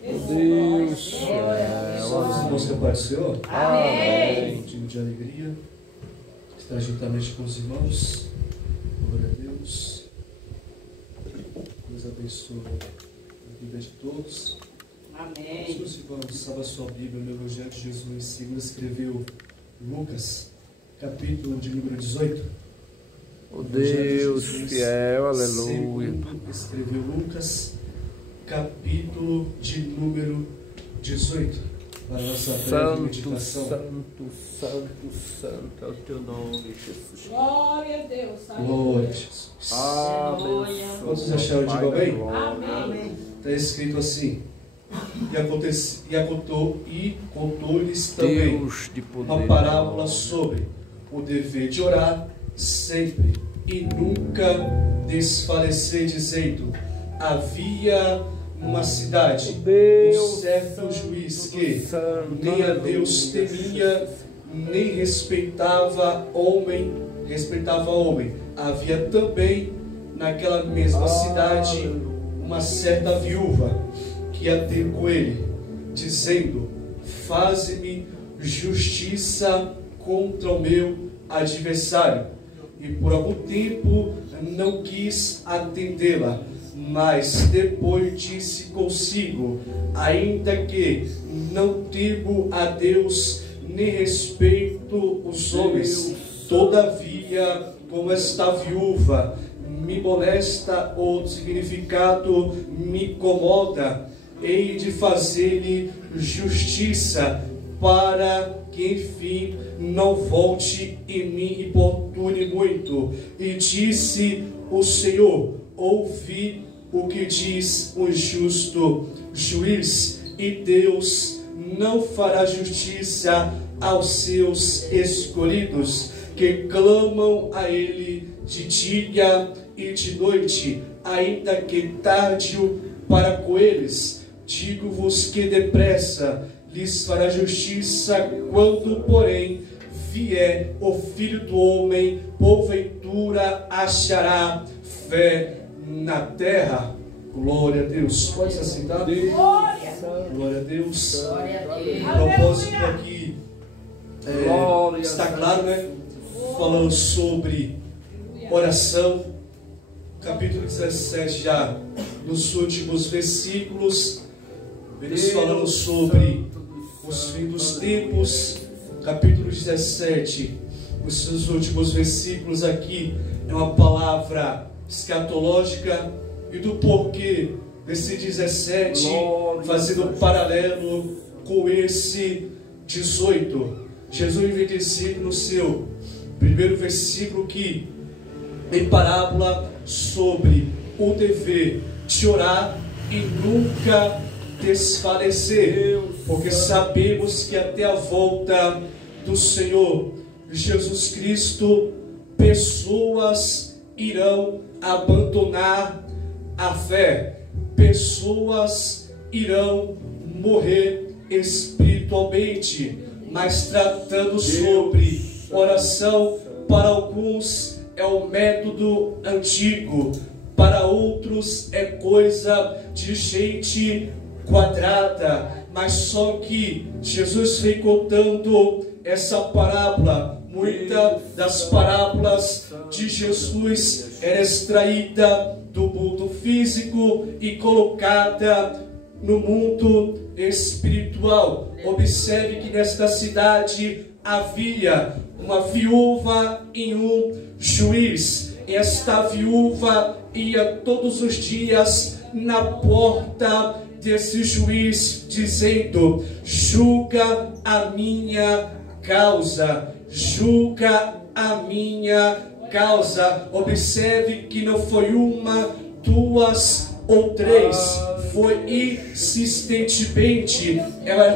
Deus. Os irmãos que a paz do Senhor. Amém. Motivo de alegria. Estar juntamente com os irmãos. Glória a Deus. Deus abençoe a vida de todos. Amém. Meus irmãos, salva a sua Bíblia no Evangelho de Jesus. Segundo escreveu Lucas, capítulo de número 18. O Deus fiel, aleluia. Segundo escreveu Lucas, capítulo de número 18. Para a nossa breve Santo, meditação. santo, santo, santo é o teu nome, Jesus. Glória a Deus. Glória a Jesus. Aleluia. Quantos acharam? Digam amém? Amém. Está escrito assim: e contou-lhes também Deus de poder. uma parábola sobre o dever de orar sempre e nunca desfalecer, dizendo: havia numa cidade um certo juiz que nem a Deus temia, nem respeitava homem. Havia também naquela mesma cidade uma certa viúva que ia ter com ele, dizendo: faze-me justiça contra o meu adversário. E por algum tempo não quis atendê-la, mas depois disse consigo: ainda que não temo a Deus, nem respeito os homens, todavia, como esta viúva me molesta, ou significado me incomoda, hei de fazer-lhe justiça, para que enfim não volte e me importune muito. E disse o Senhor: ouvi o que diz o justo juiz, e Deus não fará justiça aos seus escolhidos, que clamam a Ele de dia e de noite, ainda que tarde para com eles. Digo-vos que depressa lhes fará justiça. Quando, porém, vier o Filho do Homem, porventura achará fé na terra? Glória a Deus. Pode se assentar? Glória a Deus. Glória a Deus. O propósito aqui está claro, né? Falando sobre oração. Capítulo 17, já nos últimos versículos, eles falando sobre os fins dos tempos. Capítulo 17, os seus últimos versículos aqui é uma palavra escatológica, e do porquê desse 17, fazendo paralelo com esse 18. Jesus vem dizer no seu primeiro versículo que, em parábola, sobre o dever de orar e nunca desfalecer, porque sabemos que até a volta do Senhor Jesus Cristo, pessoas irão abandonar a fé, pessoas irão morrer espiritualmente. Mas tratando sobre oração, para alguns é o método antigo, para outros é coisa de gente quadrada. Mas só que Jesus vem contando essa parábola. Muitas das parábolas de Jesus era extraída do mundo físico e colocada no mundo espiritual. Observe que nesta cidade havia uma viúva e um juiz. Esta viúva ia todos os dias na porta desse juiz, dizendo: julga a minha causa, julga a minha causa. Observe que não foi uma, duas ou três, foi insistentemente.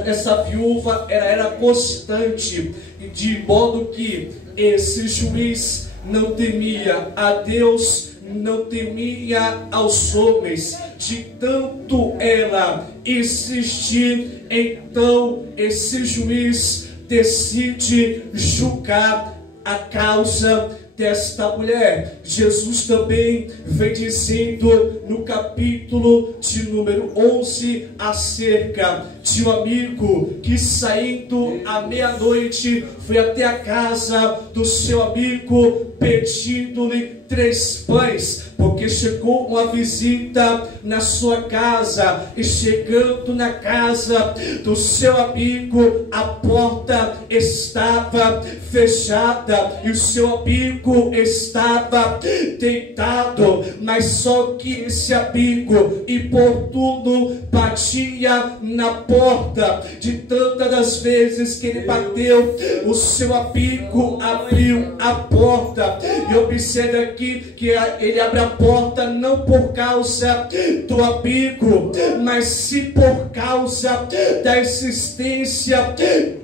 Essa viúva era constante, de modo que esse juiz não temia a Deus, não temia aos homens. De tanto ela insistir, então esse juiz decide julgar a causa desta mulher. Jesus também vem dizendo no capítulo de número 11 acerca de um amigo que, saindo à meia-noite, foi até a casa do seu amigo pedindo-lhe 3 pães, porque chegou uma visita na sua casa, e chegando na casa do seu amigo, a porta estava fechada e o seu amigo estava deitado, mas só que esse amigo importuno batia na porta. De tantas das vezes que ele bateu, o seu amigo abriu a porta. E observe aqui que ele abre a porta não por causa do amigo, mas sim por causa da existência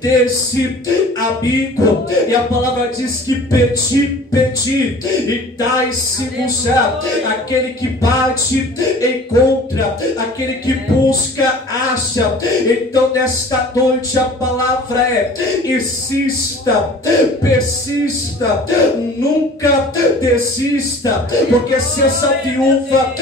desse amigo. E a palavra diz que pedi, e dai-se-vos-á. Aquele que bate, encontra. Aquele que busca, acha. Então nesta noite a palavra é: insista, persista, nunca desista. Porque se essa viúva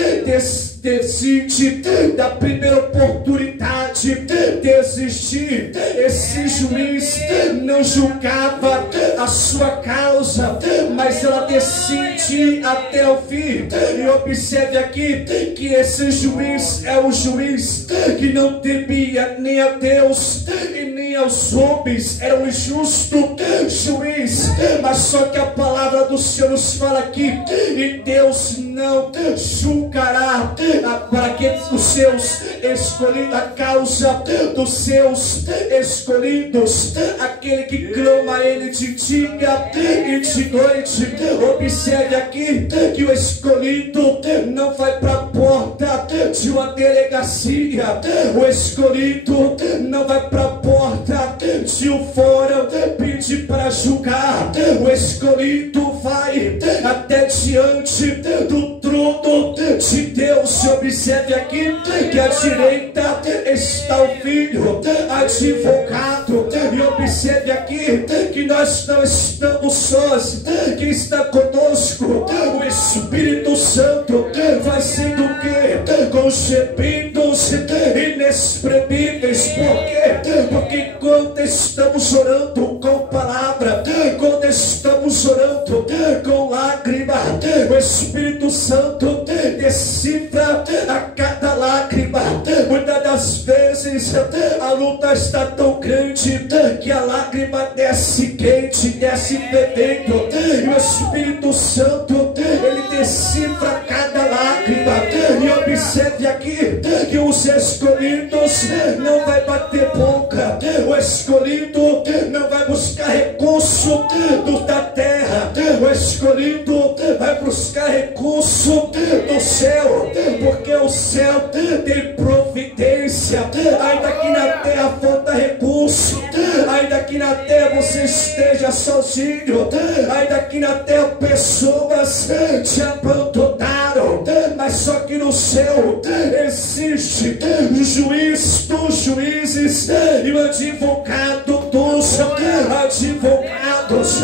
decide da primeira oportunidade desistir, esse juiz não julgava a sua causa, mas ela decide até o fim. E observe aqui que esse juiz é um juiz que não temia nem a Deus e nem aos homens. Era um justo juiz, mas só que a palavra do Senhor nos fala aqui: e Deus não julgará para que os seus escolhidos, a causa dos seus escolhidos, aquele que clama a Ele de dia e de noite. Observe aqui que o escolhido não vai para a porta de uma delegacia, o escolhido não vai para a porta de um fórum pedir para julgar, o escolhido vai até diante do trono de Deus. Observe aqui que à direita está o Filho advogado, e observe aqui que nós não estamos sós, que está conosco o Espírito Santo, fazendo o que? Com gemidos inexprimíveis. Por quê? Porque quando estamos orando com palavra, quando estamos orando com lágrima, o Espírito Santo decifra a cada lágrima. Muitas das vezes a luta está tão grande que a lágrima desce quente, desce fervendo, e o Espírito Santo, ele decifra cada lágrima. E observe aqui que os escolhidos não vai bater boca, o escolhido não vai buscar recurso da terra, o escolhido vai buscar recurso do céu, porque o céu tem providência. Ainda que na terra falta recurso, ainda que na terra você esteja sozinho, ainda que na terra pessoas te abandonaram, mas só que no céu existe o juiz dos juízes e o advogado dos advogados.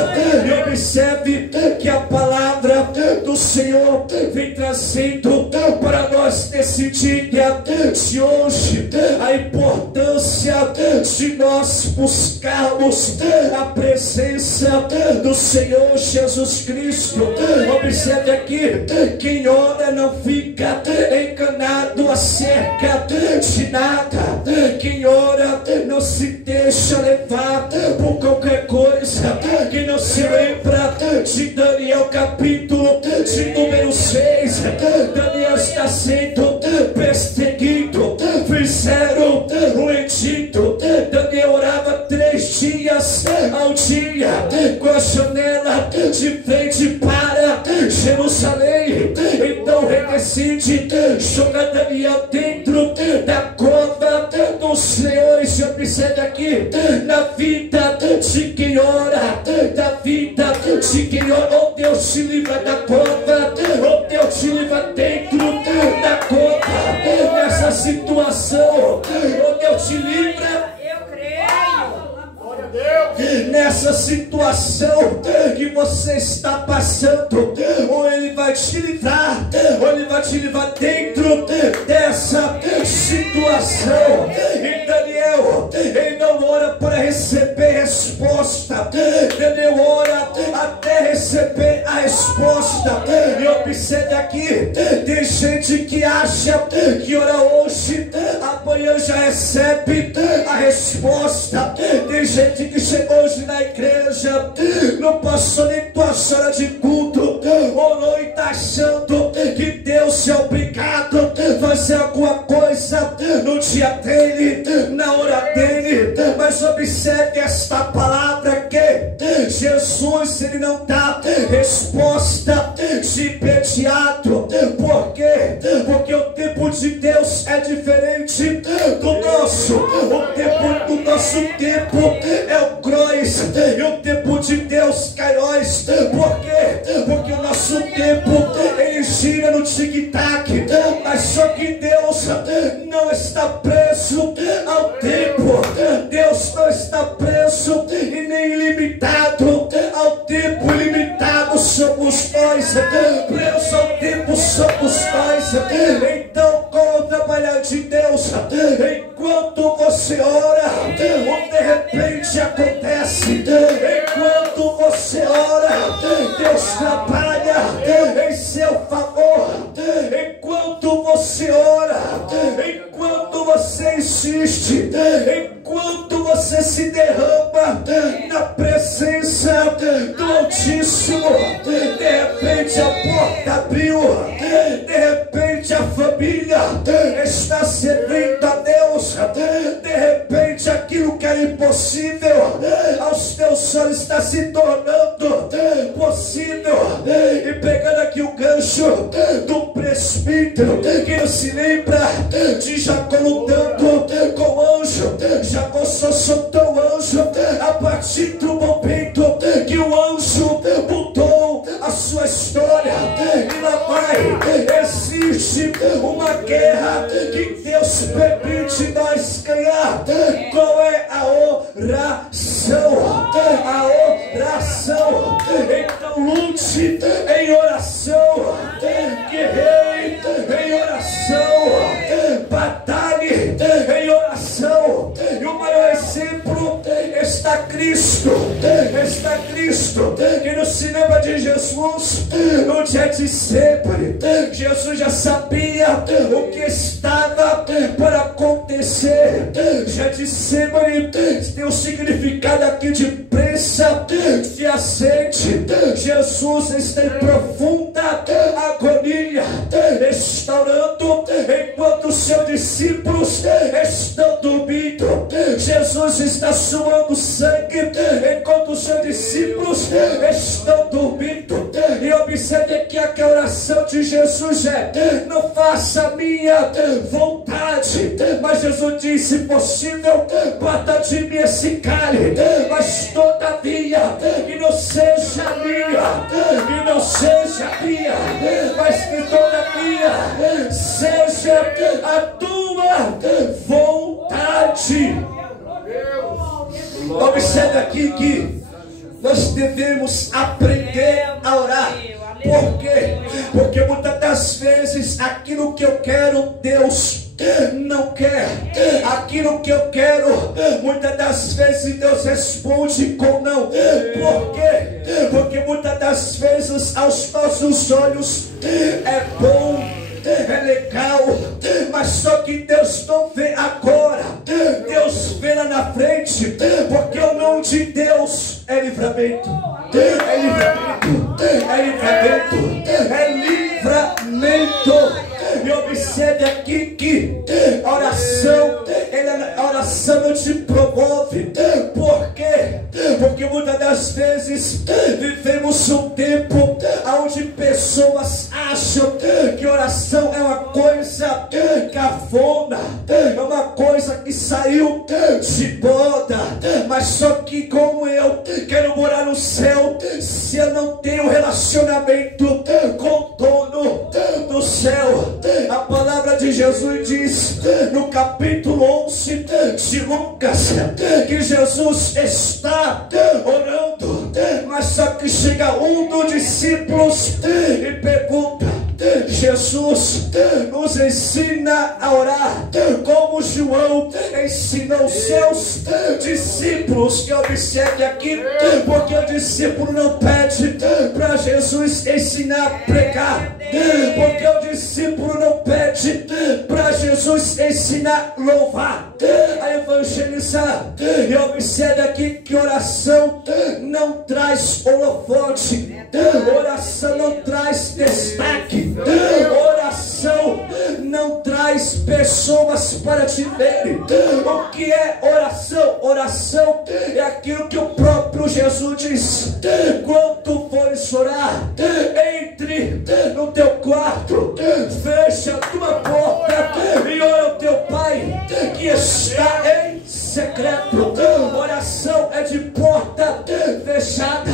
E observe que a palavra do Senhor vem trazendo para nós nesse dia de hoje a importância de nós buscarmos a presença do Senhor Jesus Cristo. Observe aqui: quem ora não fica enganado acerca de nada. Quem ora não se deixa levar por qualquer coisa. Quem não se lembra de Daniel capítulo de número 6, Daniel está sendo perseguido, fizeram um edito. Daniel orava 3 dias ao dia, com a janela de frente para Jerusalém. Então ele decide jogar Daniel dentro da cova dos leões. E observe aqui, na vida de quem ora, da vida de quem ora, ou Deus te livra da cova, ou Deus te livra dentro da cova. Nessa situação, ou Deus te livra. Eu creio. Nessa essa situação que você está passando, ou Ele vai te livrar, ou Ele vai te livrar dentro dessa situação. E Daniel, ele não ora para receber resposta, Daniel ora até receber a resposta. E observe aqui, tem gente que acha que ora hoje, amanhã já recebe a resposta. Tem gente que chegou hoje na igreja, não passou nem 2 horas de culto, orou e está achando que Deus é obrigado a fazer alguma coisa no dia dele, na hora dele. Mas observe esta palavra, que Jesus, ele não dá resposta de imediato. Por quê? Porque o tempo de Deus é diferente do nosso. O tempo do nosso tempo é o Crois, e o tempo de Deus, Kairos. Por quê? Porque o nosso tempo, ele gira no tic-tac, mas só que Deus não está preso ao tempo. Deus não está preso e nem limitado ao tempo. Limitado somos nós, preso ao tempo somos nós. Então, com o trabalhar de Deus, enquanto você ora, o de repente acontece. Enquanto você ora, Deus trabalha em seu favor. Enquanto você ora, enquanto você insiste, enquanto você se derrama na presença do Altíssimo, de repente a porta abriu, de repente a família está servindo a Deus, de repente aquilo que era impossível aos teus olhos está se tornando possível. E pegando aqui o gancho do presbítero, que não se lembra de Jacó lutando com o anjo, Jacó só soltou o anjo a partir do momento que o anjo mudou a sua história. E lá vai, existe uma guerra que Deus permite nós ganhar. Qual é a oração? A oração. Então lute em oração, guerreie em oração, batalhe em oração. E o maior exemplo está Cristo. Está Cristo, que no cinema de Jesus, no dia de sempre, Jesus já sabia o que estava para acontecer. Já de sempre tem um significado aqui de prensa, de azeite. Jesus está em profunda agonia, restaurando enquanto os seus discípulos estão dormindo. Jesus está suando sangue enquanto os seus discípulos estão dormindo. E observe aqui que a oração de Jesus é: não faça a minha vontade, mas Jesus disse: se possível, bata de mim esse cálice, mas todavia que não seja minha, que não seja minha, mas que todavia seja a tua vontade. Observe aqui que nós devemos aprender a orar. Por quê? Porque muitas das vezes aquilo que eu quero, Deus não quer. Aquilo que eu quero, muitas das vezes Deus responde com não. Por quê? Porque muitas das vezes aos nossos olhos é bom, é legal, mas só que Deus não vê agora. Deus vê lá na frente, porque o nome de Deus é livramento. É livramento, é livramento, é livramento. E observe aqui que a oração não te promove. Por quê? Porque muitas das vezes vivemos um tempo onde pessoas acham que oração é uma coisa cafona, é uma coisa que saiu de moda. Mas só que como eu quero morar no céu, se eu não tenho relacionamento com o dono do céu? A palavra de Jesus diz no capítulo 11 de Lucas, que Jesus está orando, mas só que chega um dos discípulos e pergunta: Jesus nos ensina a orar como João ensinou seus discípulos. Que observe aqui, porque o discípulo não pede para Jesus ensinar a pregar, porque o discípulo não pede para Jesus ensinar a louvar, a evangelizar. E observe aqui que oração não traz holofote, oração não traz destaque, oração não traz pessoas para te verem. O que é oração? Oração é aquilo que o próprio Jesus diz: quando fores orar, entre no teu quarto, fecha a tua porta e ora ao teu Pai que está em secreto. Oração é de porta fechada.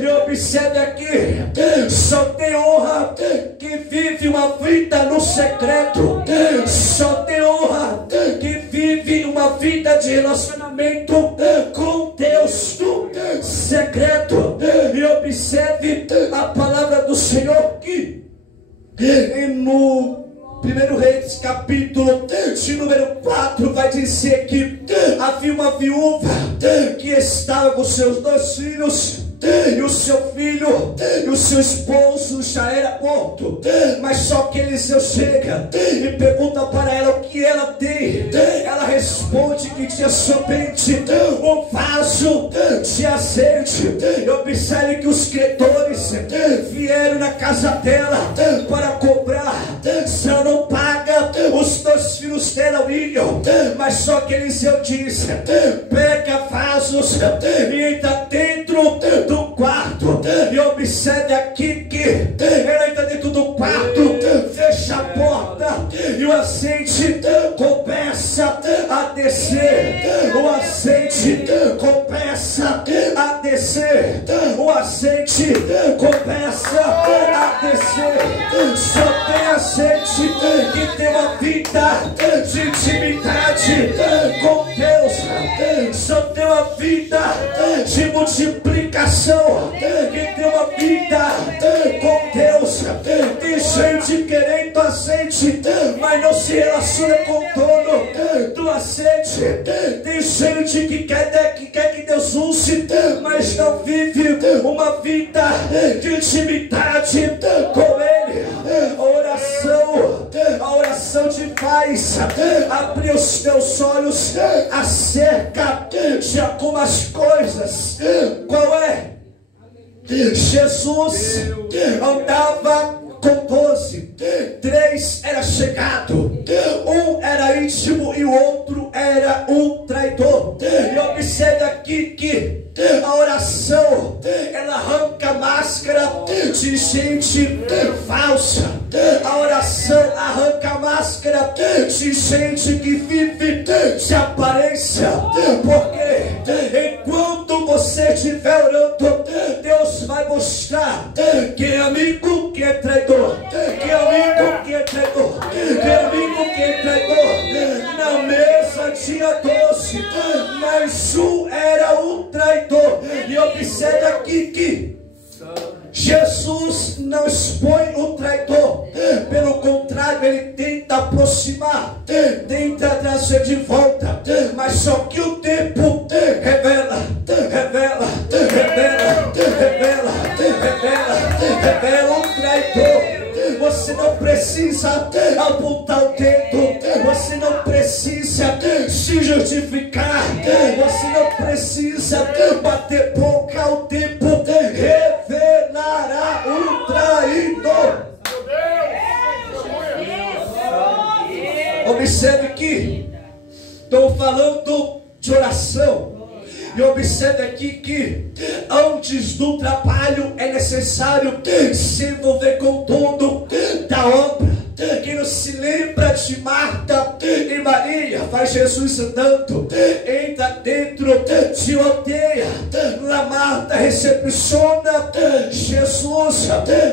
E observe aqui, só tem honra que vive uma vida no secreto, só tem honra que vive uma vida de relacionamento com Deus no secreto. E observe a palavra do Senhor que no 1 Reis, capítulo de número 4, vai dizer que havia uma viúva que estava com seus 2 filhos, e o seu filho e o seu esposo já era morto. Mas só que Eliseu chega e pergunta para ela o que ela tem. Ela responde que tinha somente um vaso de azeite. E observe que os credores vieram na casa dela para cobrar. Se ela não paga, os 2 filhos dela iam. Mas só que Eliseu disse: pega vasos e entra dentro do quarto. E observe aqui que ela entra dentro do quarto, fecha a porta e o azeite começa a descer. O azeite começa a descer. O azeite começa a descer. Só tem azeite que tem uma vida de intimidade com Deus. Só tem uma vida de multiplicação, que tem uma vida com Deus. Tem gente querendo azeite, mas não se relaciona com o dono do azeite. Tem gente que quer que Deus use, mas não vive uma vida de intimidade com Ele. A oração te faz abrir os teus olhos acerca de algumas coisas. Qual é? Jesus andava com 12, 3 era chegado, um era íntimo e o outro era um traidor. E observe aqui que a oração, ela arranca a máscara de gente falsa. A oração arranca a máscara de gente que vive de aparência. Porque enquanto você estiver orando, Deus vai mostrar quem é amigo, quem é traidor, quem é amigo, quem é traidor, quem é amigo, quem é traidor. Na mesa tinha 12, mas um era um traidor. E observe aqui que Jesus não expõe o traidor, pelo contrário, ele tenta aproximar, tenta trazer de volta. Mas só que o tempo revela o traidor. Você não precisa apontar o dedo, você não precisa se justificar, você não precisa bater boca. O tempo revelará o traidor. Observe que estou falando de oração. E observe aqui que antes do trabalho é necessário se envolver com tudo da obra. Quem não se lembra de Marta e Maria, vai Jesus andando, entra dentro de uma aldeia. Lá Marta recepciona Jesus,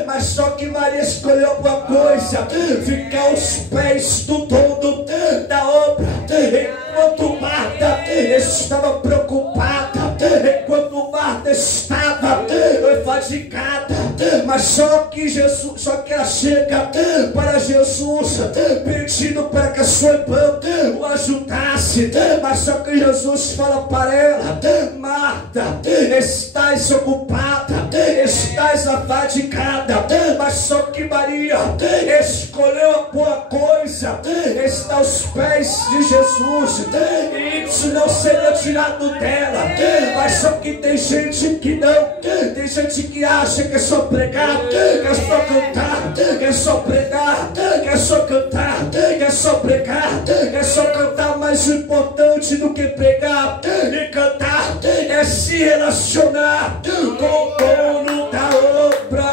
mas só que Maria escolheu uma coisa: ficar aos pés do dono da obra. Enquanto Marta estava preocupada, enquanto Marta estava fadigada, mas só que ela chega para Jesus pedindo para que a sua irmã o ajudasse, mas só que Jesus fala para ela: Marta, estás ocupada, estás afadigada, mas só que Maria escolheu a boa coisa, está aos pés de Jesus, e isso não será tirado dela. Mas só que tem gente que não, tem gente que acha que é só pregar, que é só cantar, que é só pregar, que é só cantar, que é só pregar, que é só cantar. Mais importante do que pregar e cantar é se relacionar com o dono da obra.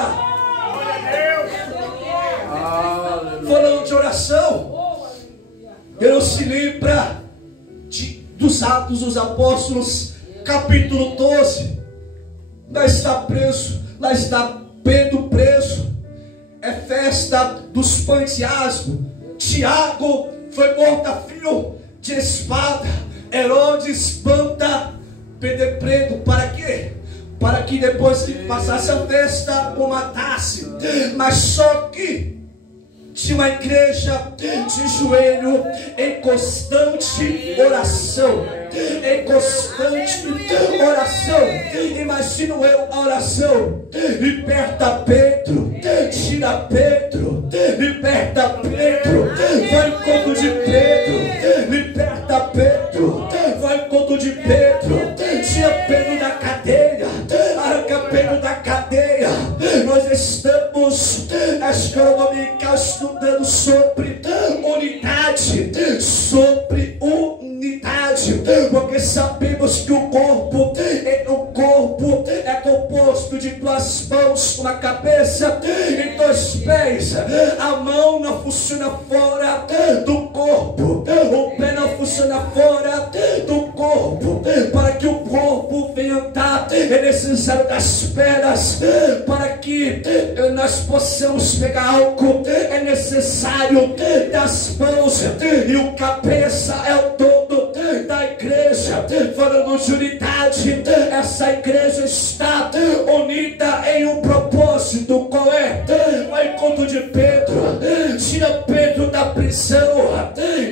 Falando de oração, eu se lembra dos Atos dos Apóstolos, capítulo 12. Lá está preso, lá está Pedro preso. É festa dos pães de asmo. Tiago foi morto a fio de espada. Herodes manda Pedro preso. Para quê? Para que depois que passasse a festa o matasse. Mas só que tinha uma igreja de joelho em constante oração. Em constante oração. Imagino eu a oração: liberta Pedro, tira Pedro, liberta Pedro, vai ao encontro de Pedro, liberta Pedro, vai ao encontro de Pedro, tira Pedro da cadeia, arranca Pedro da cadeia. Nós estamos na escola dominical estudando sobre unidade, porque sabemos que o corpo é composto de duas mãos, uma cabeça e dois pés. A mão não funciona fora do corpo, o pé não funciona fora do corpo. Para que o corpo venha andar, é necessário das pernas. Para que nós possamos pegar algo, é necessário das mãos, e o cabeça é o todo da igreja. Falando de unidade, essa igreja está unida em um propósito. Qual é? O encontro de Pedro, tira Pedro da prisão,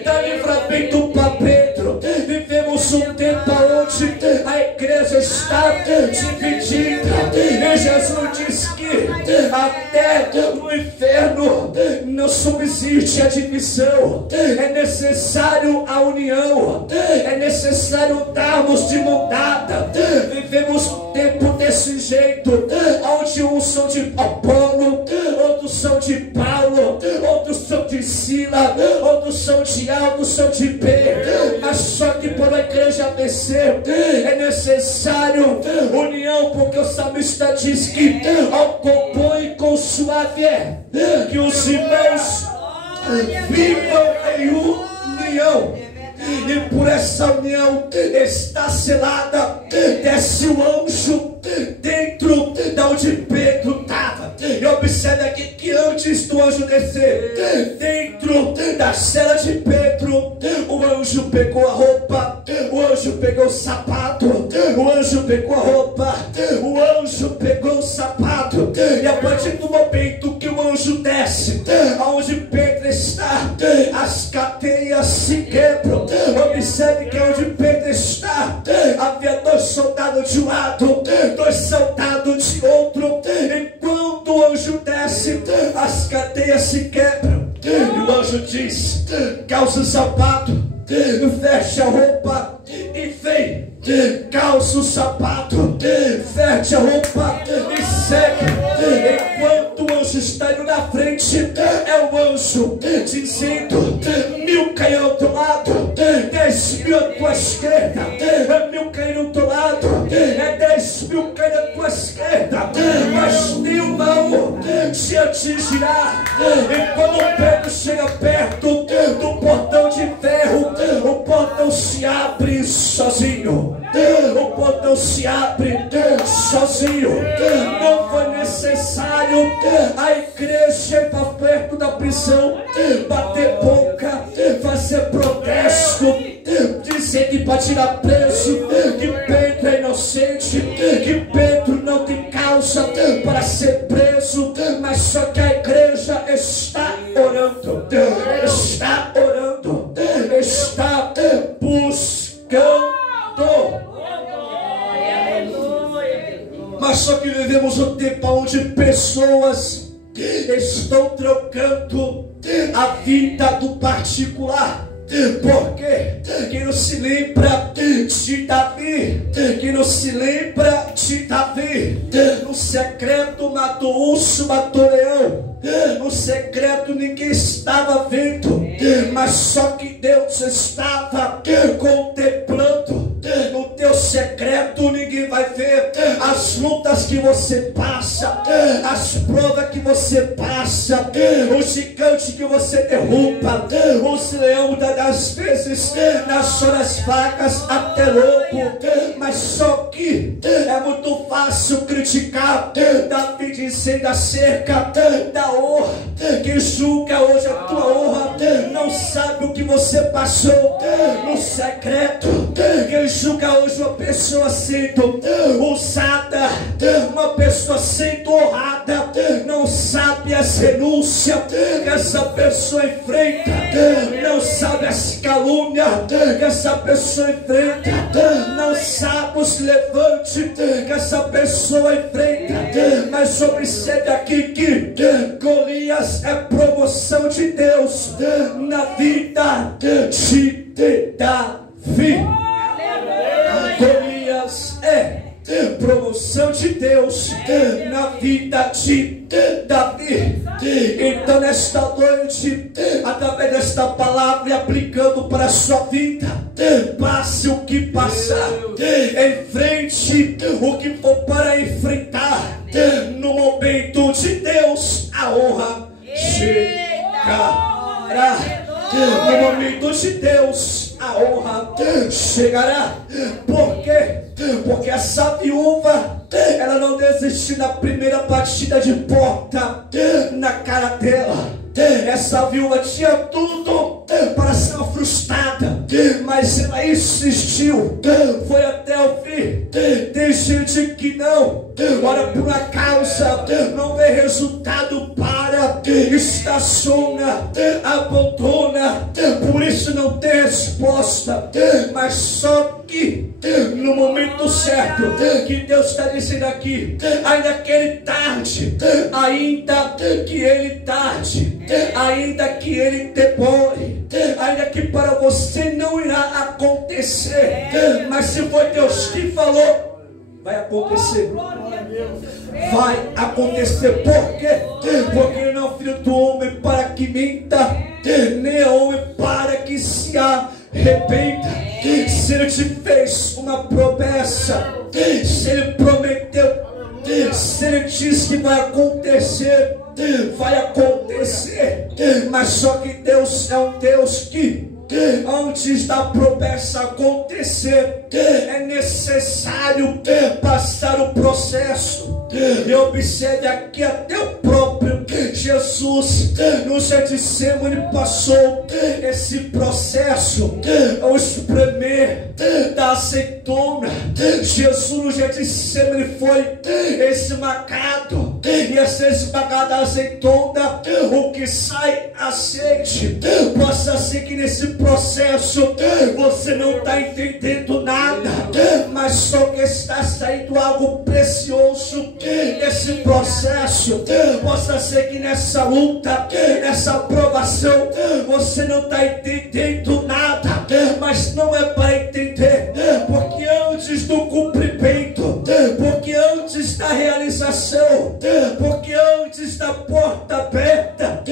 dá livramento para Pedro. Vivemos um tempo onde a igreja está dividida, e Jesus diz que até no inferno não subsiste a divisão. É necessário a união, é necessário darmos de mão dada. Vivemos um tempo desse jeito, onde uns são de Apolo, outros são de Paulo, outros são de Sila, outros são de A, outros são de B. Mas só que para a igreja vencer é necessário união, porque o salmista diz que ao compõe com suave é que os irmãos vivam em união. E por essa união está selada, desce o anjo dentro da onde Pedro estava. E observe aqui que antes do anjo descer, dentro da cela de Pedro, o anjo pegou a roupa, o anjo pegou o sapato, o anjo pegou a roupa, o anjo pegou o sapato. E a partir do momento que o anjo desce aonde Pedro está, as cadeias se quebram. Observe que onde Pedro está havia dois soldados de um lado, dois soldados de outro. Enquanto o anjo desce, as cadeias se quebram. E o anjo diz: calça o sapato, fecha a roupa e vem. Calça o sapato, fecha a roupa e segue. Enquanto o anjo está indo na frente, é o anjo dizendo: 1000 cairão ao teu lado, 10.000 à tua esquerda, 1000 cairão ao teu lado, 10.000 cairão à tua esquerda, mas nenhum mal te atingirá. E quando Pedro chega perto do portão de ferro, o portão se abre sozinho. O portão se abre sozinho. Não foi necessário a igreja ir para perto da prisão, bater boca, fazer protesto, dizer que para tirar preso preso, que Pedro é inocente, que Pedro não tem causa para ser preso, mas só que a igreja está orando, está orando, está buscando. Mas só que vivemos um tempo onde pessoas estão trocando a vida do particular. Por quê? Quem não se lembra de Davi? Quem não se lembra de Davi? No secreto matou urso, matou leão. No secreto ninguém estava vendo, mas só que Deus estava contemplando. No teu secreto ninguém vai ver as lutas que você passa, as provas que você passa, o gigante que você derruba, os leões das vezes nas horas vagas até louco. Mas só que é muito fácil criticar Davi dizendo acerca da honra. Quem julga hoje a tua honra não sabe o que você passou no secreto. Quem julga hoje uma pessoa sendo usada, uma pessoa sendo honrada, não sabe as renúncias que essa pessoa enfrenta, não sabe as calúnias que essa pessoa enfrenta, não sabe os levantes que essa pessoa enfrenta. Mas observe aqui que Golias é promoção de Deus na vida de Davi. Golias é promoção de Deus na vida de Davi. Então nesta noite, através desta palavra e aplicando para a sua vida, passe o que passar, enfrente o que for para enfrentar. No momento de Deus a honra chegará. No momento de Deus a honra chegará. Por quê? Porque essa viúva, ela não desistiu na primeira batida de porta na cara dela. Essa viúva tinha tudo para ser frustrada, mas ela insistiu, foi até o fim. Tem gente que não ora por uma causa, não vê resultado, para, estaciona, abandona, por isso não tem resposta. Mas só que no momento certo, que Deus está dizendo aqui, ainda que ele tarde, ainda que ele tarde, ainda que ele demore, ainda que para você não irá acontecer, mas se foi Deus que falou, vai acontecer. Vai acontecer. Por quê? Porque ele não é filho do homem para que minta, nem é homem para que se arrependa. Se ele te fez uma promessa, se ele prometeu, se ele disse que vai acontecer, vai acontecer. Mas só que Deus é um Deus que, antes da promessa acontecer, é necessário passar o processo. E observe aqui até o próprio Jesus no Getsemane passou esse processo, o espremer da azeitona. Jesus no Getsemane foi esmagado, e essa esmagada azeitona, o que sai azeite. Possa ser que nesse processo você não está entendendo nada, mas só que está saindo algo precioso nesse processo. Possa ser que nessa luta, nessa provação, você não está entendendo nada, mas não é para entender, porque antes do cumprimento, porque antes da realização, porque antes da porta aberta,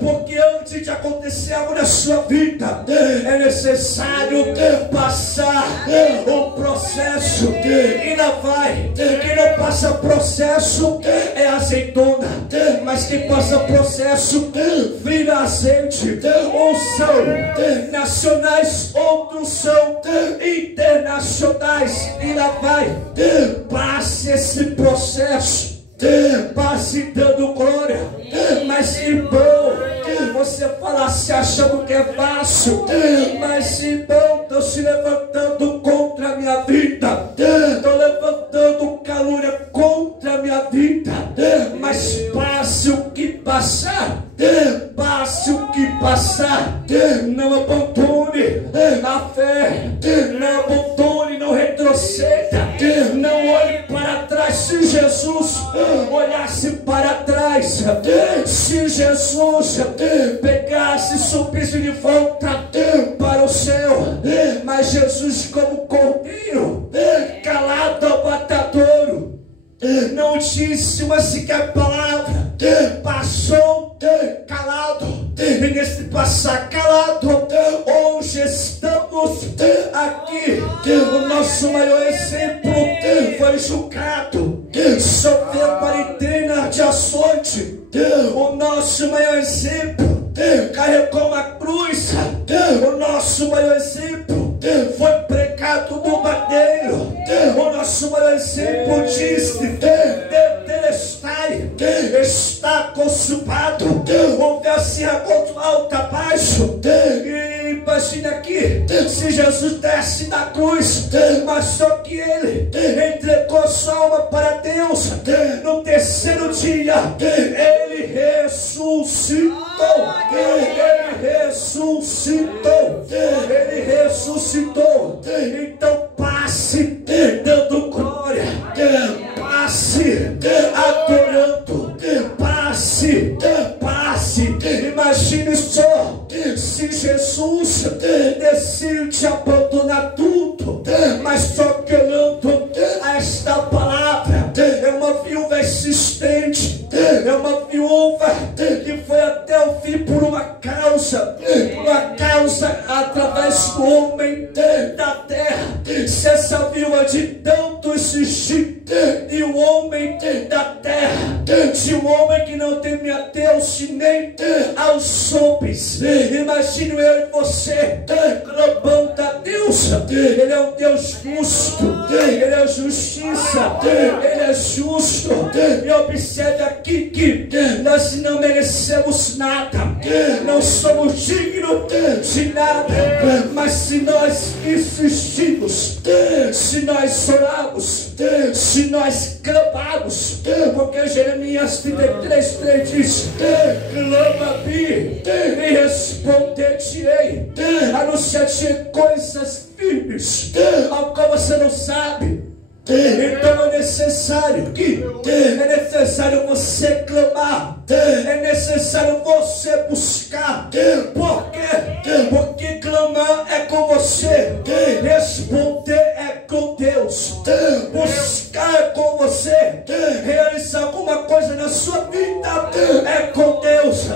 porque antes de acontecer algo na sua vida, é necessário passar o processo. E lá vai. Quem não passa processo é azeitona, mas quem passa processo vira azeite. Uns são nacionais, outros são internacionais. E lá vai. Passe esse processo, passe dando glória. Mas que bom você falar se achando que é fácil, mas que bom, estou se levantando contra a minha Não abandone, não retroceda, não olhe para trás. Se Jesus olhasse para trás, se Jesus pegasse e subisse de volta para o céu, mas Jesus, como cordeiro calado ao matadouro, não disse uma sequer palavra, passou calado. E nesse passar calado, hoje estamos aqui. O nosso maior exemplo foi julgado, sofreu quarentena de açoite. O nosso maior exemplo carregou uma cruz. O nosso maior exemplo foi pregado no madeiro. O nosso maior exemplo disse: Tetelestai, está consumado. Houve assim a contra alto abaixo. E imagina aqui, se Jesus desce da cruz, mas só que ele entregou sua alma para Deus. No terceiro dia ele ressuscitou. Ele ressuscitou. Ele ressuscitou. Então passe dando glória, passe adorando, passe. Imagine só, se Jesus decide abandonar tudo, mas só que olhando a esta palavra, é uma viúva existente, é uma viúva que foi até o fim por uma causa através do homem da terra. Se essa viúva de tanto insistir, e o homem da terra, de um homem que não teme a Deus e nem aos homens, imagine eu e você clamando a Deus. Ele é um Deus justo, Ele é justiça, Ele é justo. E observe aqui que nós não merecemos nada, não somos dignos de nada, mas se nós insistimos, se nós orarmos, se nós clamamos, porque Jeremias 33:3 diz: clama a mim e responder-te-ei, anunciar-te coisas firmes ao qual você não sabe. Então é necessário você clamar, é necessário você buscar. Por quê? Porque clamar é com você, responder é com Deus, buscar é com você, realizar alguma coisa na sua vida é com Deus.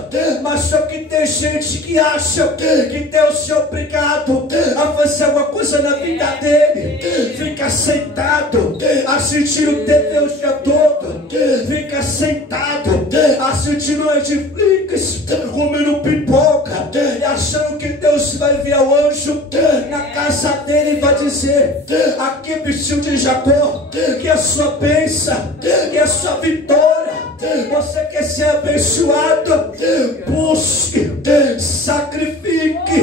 Mas só que tem gente que acha que Deus é obrigado a fazer alguma coisa na vida dele, fica sentado assistir o TV o dia todo, fica sentado assistindo Netflix, comendo pipoca e achando que Deus vai enviar o anjo na casa dele e vai dizer: aqui, bichinho de Jacó, que é a sua bênção, que é a sua vitória. Você quer ser abençoado? Busque, sacrifique,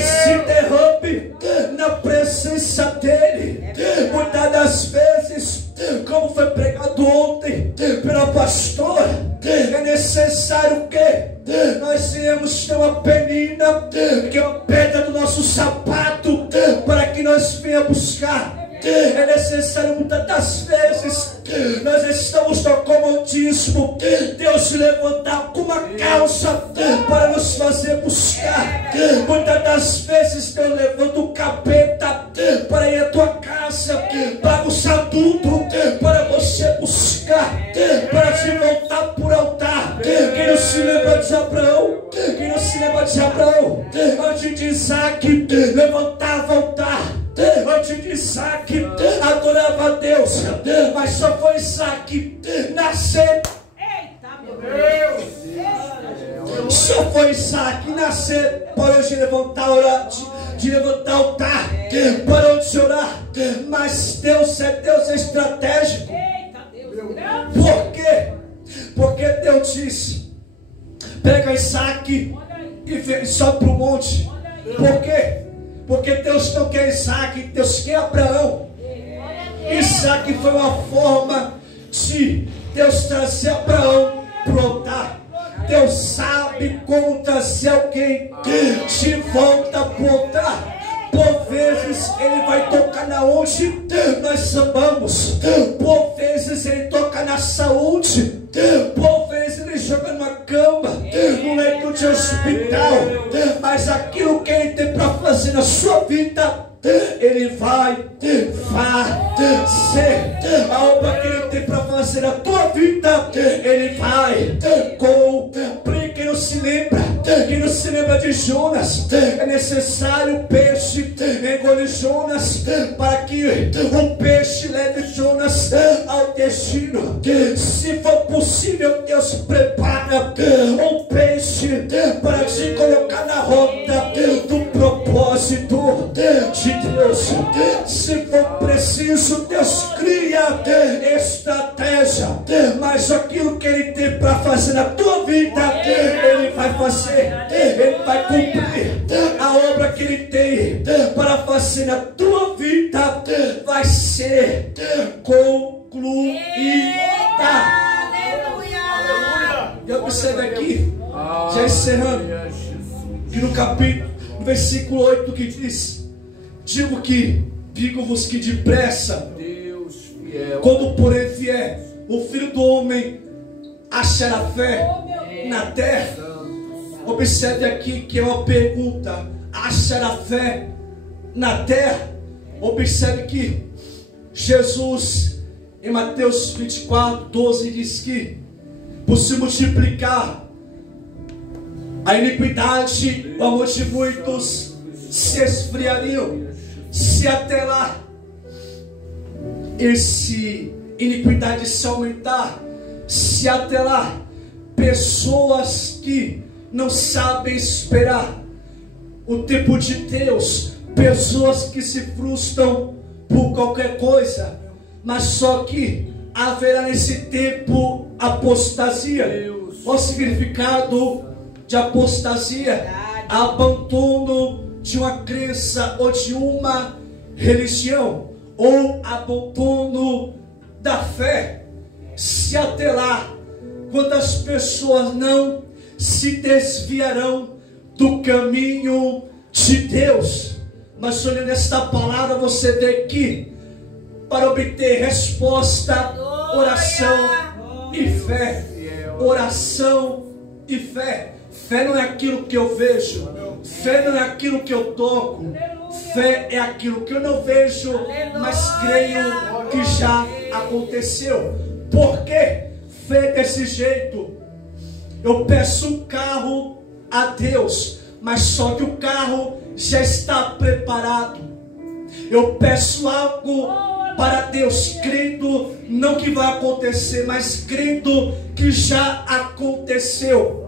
se derrame na presença dele. Muitas das vezes, como foi pregado ontem pela pastora, é necessário que nós viemos ter uma penina, que é uma pedra do nosso sapato, para que nós venhamos buscar. É necessário muitas das vezes nós estamos no comodismo, Deus levantar alguma causa para nos fazer buscar. Muitas das vezes Deus levanta o capeta para ir à tua casa, bagunçar tudo para você buscar, para te voltar por altar. Quem não se lembra de Abraão? Quem não se lembra de Abraão? Antes de Isaac levantava altar, antes de Isaac adorava a Deus, mas só foi Isaac nascer. Eita, meu Deus! Só foi Isaac nascer para hoje levantar de levantar altar, parou de orar. Mas Deus é Deus estratégico. Eita, Deus! Por quê? Porque Deus disse: pega Isaac e sobe para o monte. Por quê? Porque Deus não quer Isaac, Deus quer Abraão. Isaac foi uma forma de Deus trazer Abraão para o altar. Deus sabe como trazer alguém de volta para o altar. Por vezes Ele vai tocar na onde nós amamos. Por vezes Ele toca na saúde. Por vezes Ele joga numa cama, num leito de hospital. Mas aquilo que Ele tem para fazer na sua vida, Ele vai fazer. A obra que Ele tem para fazer na tua vida, Ele vai cumprir. Quem não se lembra? Quem não se lembra de Jonas? É necessário o peixe engolir Jonas para que o peixe leve Jonas ao destino. Se for possível, Deus prepara um peixe para te colocar na rota do propósito de Deus. Se for preciso, Deus cria estratégia, mas aquilo que Ele tem para fazer na tua vida, Ele vai fazer. Ele vai cumprir a obra que Ele tem para fazer na tua vida, vai ser concluída. E observe aqui, já encerrando, que no capítulo, no versículo 8, que diz: digo-vos que depressa, quando porém vier o Filho do Homem, achará fé na terra. Observe aqui que é uma pergunta: achará fé na terra? Observe que Jesus, em Mateus 24, 12, diz que por se multiplicar a iniquidade, o amor de muitos se esfriariam. Se até lá esse iniquidade se aumentar, se até lá pessoas que não sabem esperar o tempo de Deus, pessoas que se frustram por qualquer coisa, mas só que haverá nesse tempo apostasia. O significado de apostasia: abandono de uma crença ou de uma religião, ou abandono da fé. Se até lá, quantas pessoas não se desviarão do caminho de Deus? Mas olhando esta palavra, você vê que para obter resposta, oração e fé. Oração e fé. Fé não é aquilo que eu vejo, fé não é aquilo que eu toco, fé é aquilo que eu não vejo, mas creio que já aconteceu. Por quê? Fé desse jeito: eu peço um carro a Deus, mas só que o carro já está preparado. Eu peço algo para Deus, crendo não que vai acontecer, mas crendo que já aconteceu.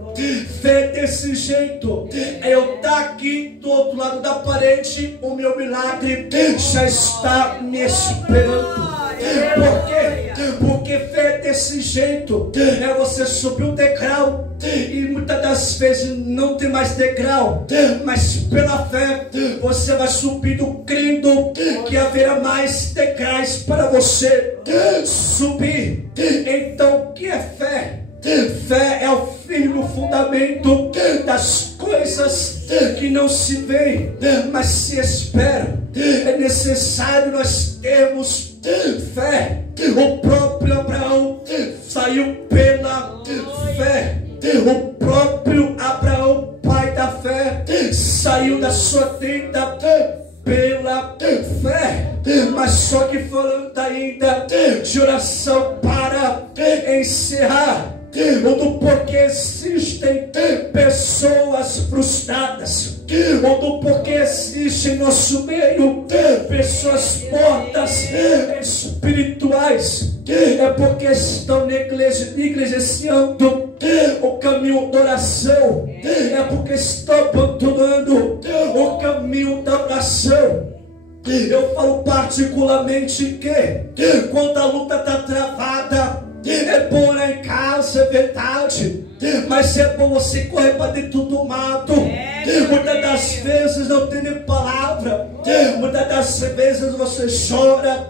Fé desse jeito é eu estar aqui do outro lado da parede, o meu milagre já está me esperando. Por quê? Porque fé desse jeito é você subir um degrau e muitas das vezes não tem mais degrau, mas pela fé você vai subindo, crendo que haverá mais degraus para você subir. Então, o que é fé? Fé é o firme fundamento das coisas que não se veem, mas se esperam. É necessário nós termos fé. O próprio Abraão saiu pela fé. O próprio Abraão, pai da fé, saiu da sua tenda pela fé. Mas só que falando ainda de oração para encerrar, do porquê existem pessoas frustradas, ou do porquê existe em nosso meio pessoas mortas espirituais, é porque estão negligenciando o caminho da oração, é porque estão abandonando o caminho da oração. Eu falo particularmente que quando a luta está travada, é bom orar em casa, é verdade, mas é bom você correr para dentro do mato. Muitas das vezes não tem nem palavra, muitas das vezes você chora,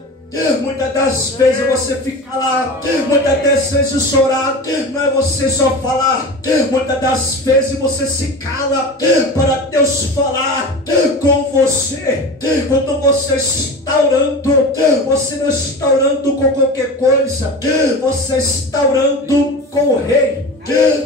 Muitas das vezes você fica lá, muitas das vezes orar não é você só falar, muitas das vezes você se cala para Deus falar com você. Quando você está orando, você não está orando com qualquer coisa, você está orando com o Rei,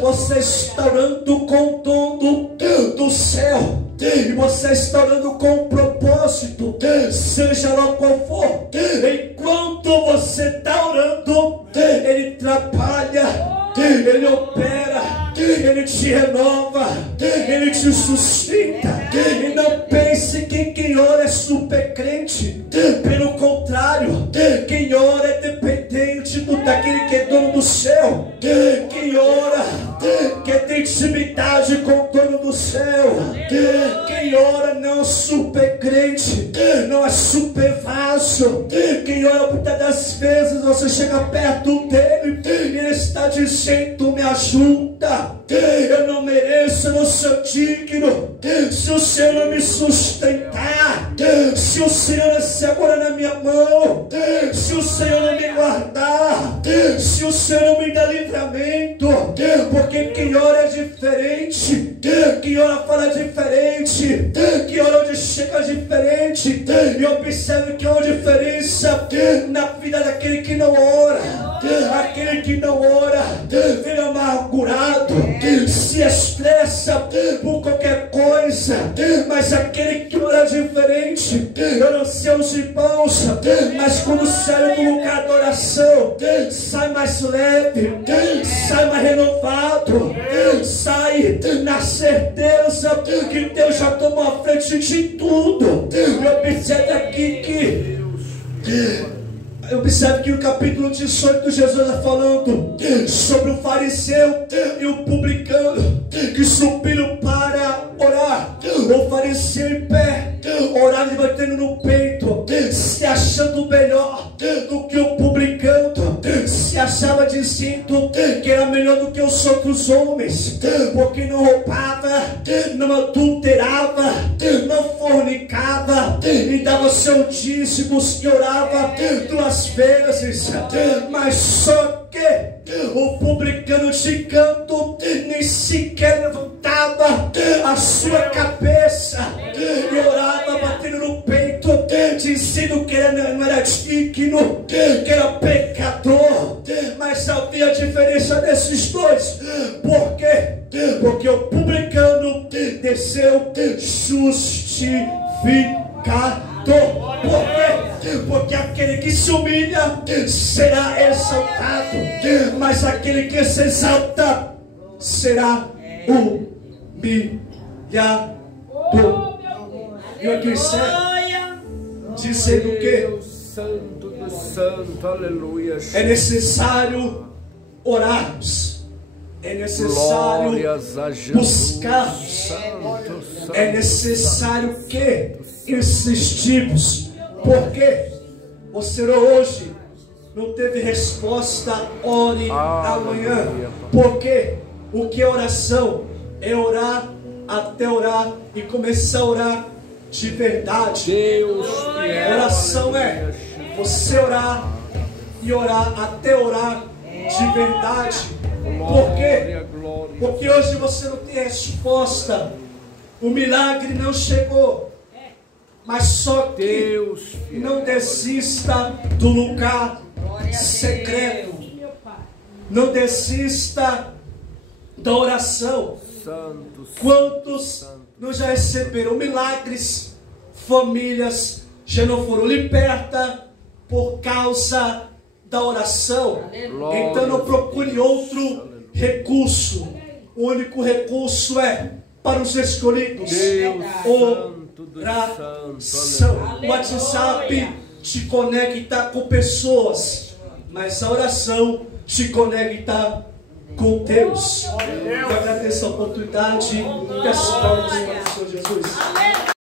você está orando com o dono do céu, e você está orando com um propósito, seja lá qual for. Enquanto você está orando, Ele trabalha, Ele opera, Ele te renova, Ele te sustenta. E não pense que quem ora é super crente. Pelo contrário, quem ora é dependente daquele que é dono do céu. Quem ora quer ter intimidade com o dono do céu. Quem ora não é super crente, não é super vaso. Quem ora, muitas das vezes você chega perto dele e ele está dizendo: me ajuda, eu não mereço, eu não sou digno. Se o Senhor não me sustentar, se o Senhor não segura na minha mão, se o Senhor não me guardar, se o Senhor não me dá livramento, porque quem ora é diferente, quem ora fala diferente, quem ora onde chega diferente. E observe que há uma diferença na vida daquele que não ora. Aquele que não ora vem amargurado, se estressa por qualquer coisa, mas aquele que ora é diferente. Eu não sei os irmãos, mas quando sai do lugar da oração, sai mais leve, sai mais renovado, sai na certeza que Deus já tomou a frente de tudo. Eu observo que no capítulo 18 Jesus está falando sobre o fariseu e o publicano que subiram para orar. O fariseu em pé, orando e batendo no peito, se achando melhor do que o publicano, se achava dizendo que era melhor do que os outros homens, porque não roubava, não adulterava, não fornicava, e dava seu dízimo e orava 2 vezes. Mas só que o publicano de canto nem sequer levantava a sua cabeça e orava batendo no peito, dizendo que não era digno, que era pecador. Mas havia diferença desses dois. Por quê? Porque o publicano desceu justificado. Por quê? Porque aquele que se humilha será exaltado, mas aquele que se exalta será humilhado. E aqui dizendo que Santo do Santo, aleluia. é necessário orarmos, é necessário buscarmos, é necessário que insistimos. Porque você hoje não teve resposta, ore amanhã. Porque o que é oração? É orar até orar e começar a orar de verdade. Oração é você orar e orar até orar de verdade. Por quê? Porque hoje você não tem resposta, o milagre não chegou. Mas só que não desista do lugar secreto, não desista da oração. Quantos não já receberam milagres? Famílias já não foram libertas por causa da oração. Então não procure outro recurso. O único recurso é para os escolhidos. Oração. O WhatsApp te conecta com pessoas, mas a oração te conecta com Deus. Eu agradeço a oportunidade e as palmas para o Senhor Jesus.